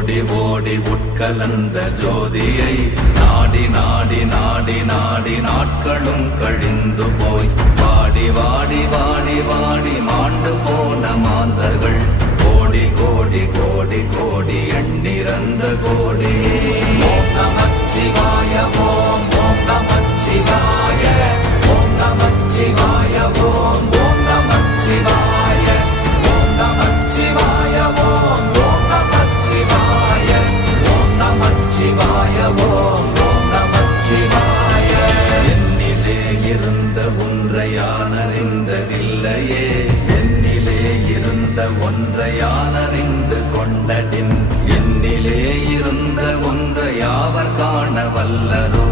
ஓடி ஓடி உட்கலந்த ஜோதியை நாடி நாடி நாடி நாடி நாட்களும் கழிந்து போய் வாடி வாடி வாடி வாடி மாண்டு போன மாந்தர்கள் கோடி கோடி கோடி கோடி எண்ணிறந்த கோடி. ஓம் நமச்சிவாய ஓம் ஓம் நமச்சிவாய ஓம் நமச்சிவாய ஓம் ஓம் நமச்சிவாய ஓம் நமச்சிவாய ஓம் ஓம் நமச்சிவாய ஓம் நமச்சிவாய ஓம் ஓம் நமச்சிவாய. என்னிலே இருந்த ஒன்றை யான் அறிந்ததில்லையே, என்னிலே இருந்த ஒன்றை யான் அறிந்து கொண்டடின், என்னிலே இருந்த ஒன்றை யாவர் காண வல்லரோ,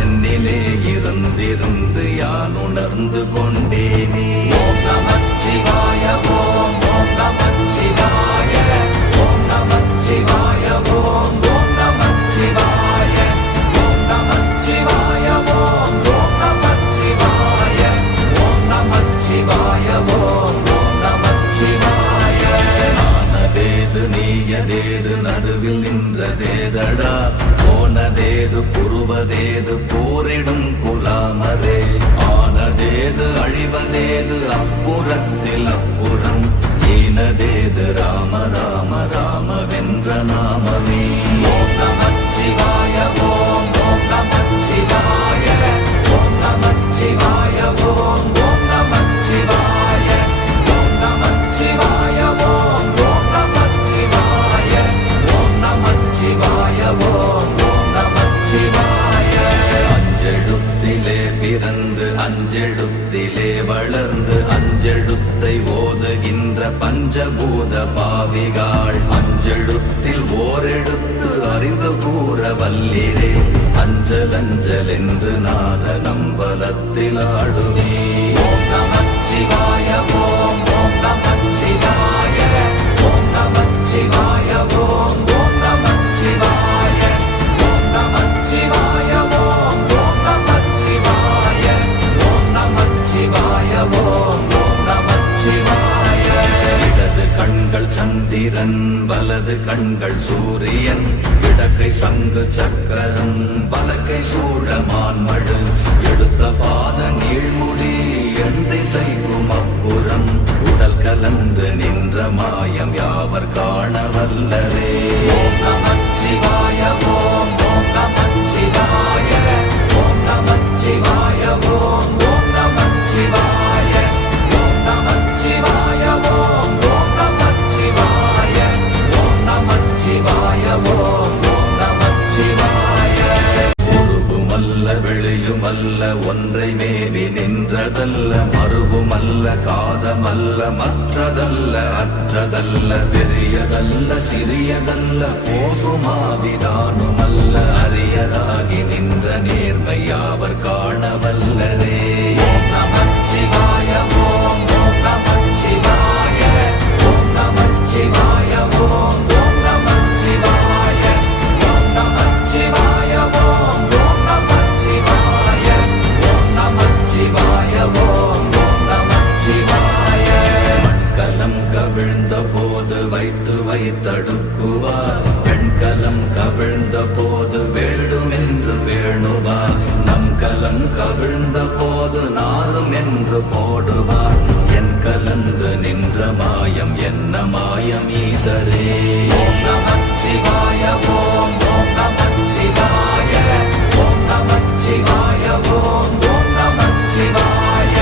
என்னிலே இருந்திருந்து யான் உணர்ந்து கொண்டேனே. ஓம் நமச்சிவாய ஓம் ஓம் நமச்சிவாய ஓம் நமச்சிவாய ஓம் ஓம் நமச்சிவாய ஓம் நமச்சிவாய ஓம் ஓம் நமச்சிவாய ஓம் நமச்சிவாய ஓம் ஓம் நமச்சிவாய. ஆனதேது நீயதேது நடுவில் நின்றதேதடா, போனதேது புருவதேது போரிடும் குலாமரே, ஆனதேது அழிவதேது அப்புறத்தில் அப்புறம், ஈனதேது ராம ராம ராம வென்ற நாமமே. ஓம் நமச்சிவாய ஓம் ஓம் நமச்சிவாய ஓம் நமச்சிவாய ஓம் ஓம் நமச்சிவாய ஓம் நமச்சிவாய ஓம் ஓம் நமச்சிவாய ஓம் நமச்சிவாய ஓம் ஓம் நமச்சிவாய. அஞ்செழுத்திலே பிறந்து அஞ்செழுத்திலே வளர்ந்து அஞ்செழுத்தை ஓதுகின்ற பஞ்சபூத பாவிகாள், அஞ்செழுத்தில் ஓரெழுத்து அறிந்து கூற வல்லிரே, அஞ்சல் அஞ்சல் என்று நாத நம்பலத்தில் ஆடுவே. ஓம் நமச்சிவாய ஓம் ஓம் நமச்சிவாய ஓம் நமச்சிவாய ஓம் ஓம் நமச்சிவாய ஓம் நமச்சிவாய ஓம் ஓம் நமச்சிவாய ஓம் நமச்சிவாய ஓம் ஓம் நமச்சிவாய. இடது கண்கள் சந்திரன் வலது கண்கள் சூரியன், இடக்கை சங்கு சக்கரம் வலக்கை சூழமான்மழு, எடுத்த பாத நீழ்முடி எண் திசைக்கும் அப்புறம், உடல் கலந்து நின்ற மாயம் யாவர் காண வல்லரே. ஓம் நமச்சிவாய ஓம் ஓம் நமச்சிவாய ஓம் நமச்சிவாய ஓம் ஓம் நமச்சிவாய ஓம் நமச்சிவாய ஓம் ஓம் நமச்சிவாய ஓம் நமச்சிவாய ஓம் ஓம் நமச்சிவாய. உருவுமல்ல வெளியுமல்ல ஒன்றை மேவி நின்றதல்ல, மறுவுமல்ல காதமல்ல மற்றதல்ல அற்றதல்ல, பெரியதல்ல சிறியதல்ல போகுமாவிதானுமல்ல, அரியராகி நின்ற நேர்மை யாவர் காண வல்லரே. ஓம் நமச்சிவாய ஓம் ஓம் நமச்சிவாய ஓம் நமச்சிவாய ஓம் ஓம் நமச்சிவாய ஓம் நமச்சிவாய ஓம் ஓம் நமச்சிவாய ஓம் நமச்சிவாய ஓம் ஓம் நமச்சிவாய. மண்கலம் கவிழ்ந்த போது வைத்து வைத்தடுக்குவார், பெண்கலம் கவிழ்ந்த போது வேடும் என்று வேணுவார், நம் கலம் கவிழ்ந்த போது நாரும் என்று போடுவார், என் கலந்து நின்ற மாயம் என்ன மாயம் ஈசரே. ஓம் நமச்சிவாய ஓம் ஓம் நமச்சிவாய ஓம் நமச்சிவாய ஓம் ஓம் நமச்சிவாய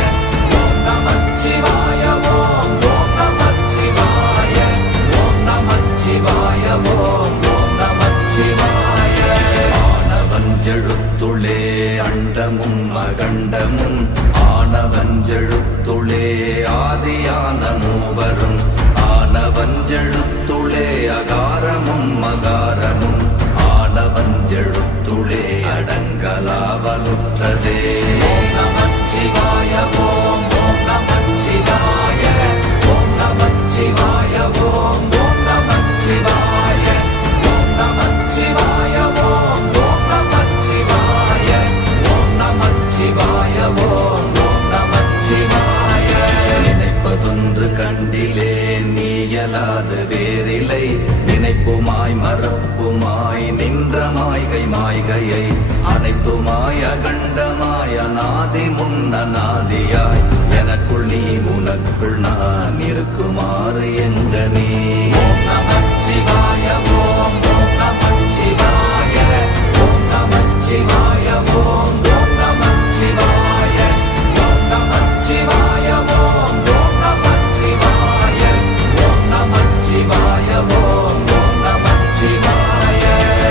ஓம் நமச்சிவாய ஓம் ஓம் நமச்சிவாய ஓம் நமச்சிவாய ஓம் ஓம் நமச்சிவாய. ஆனவஞ்செழுத்துளே அண்டமும் அகண்டமும், ஆனவஞ்செழுத்துளே ஆதியான மூவரும், ஆனவஞ்செழுத்துளே அகாரமும் மகாரமும், ஆனவஞ்செழுத்துளே அடங்கலாவலுற்றதே. ஓம் நமச்சிவாய ஓம் ஓம் நமச்சிவாய ஓம் நமச்சிவாய ஓம் ஓம் நமச்சிவாய ஓம் நமச்சிவாய ஓம் ஓம் நமச்சிவாய ஓம் நமச்சிவாய ஓம் ஓம் நமச்சிவாய. நினைப்பதொன்று கண்டிலே நீயலாது வேறில்லை, நினைப்புமாய் மரம் முன்னநாதியாய் எனக்குள் நீ உனக்குள் நான் இருக்குமாறு எங்கனே. ஓம் நமச்சிவாய ஓம் ஓம் நமச்சிவாய ஓம் நமச்சிவாய ஓம் ஓம் நமச்சிவாய ஓம் நமச்சிவாய ஓம் ஓம் நமச்சிவாய ஓம் நமச்சிவாய ஓம் ஓம் நமச்சிவாய.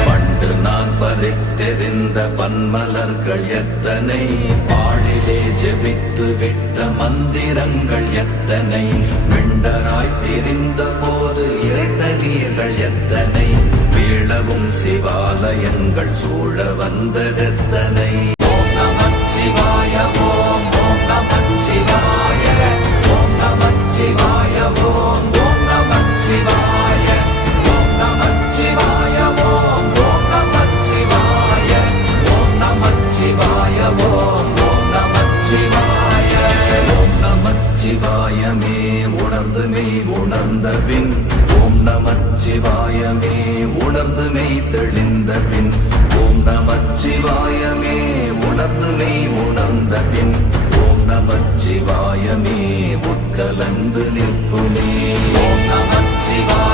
பண்டு நான் பறித்தெறிந்த பன்மலர்கள் எத்தனை, பாழிலே ஜெபித்து விட்ட மந்திரங்கள் எத்தனை, வெண்டராய் திரிந்த போது இறைத்த நீர்கள் எத்தனை, வீழவும் சிவாலயங்கள் சூழ வந்ததெத்தனை. ஓம் நமச்சிவாய ஓம் ஓம் நமச்சிவாய ஓம் நமச்சிவாய ஓம் ஓம் நமச்சிவாய ஓம் நமச்சிவாய ஓம் ஓம் நமச்சிவாய ஓம் நமச்சிவாய ஓம் ஓம் நமச்சிவாய. ஓம் நமச்சிவாயமே உணர்ந்து மெய் உணர்ந்த பின், ஓம் நமச்சிவாயமே உணர்ந்து மெய் தெளிந்த பின், ஓம் நமச்சிவாயமே உணர்ந்து மெய் உணர்ந்த பின், ஓம் நமச்சிவாயமே உட்கலந்து நிற்குமே. ஓம் நமச்சிவாய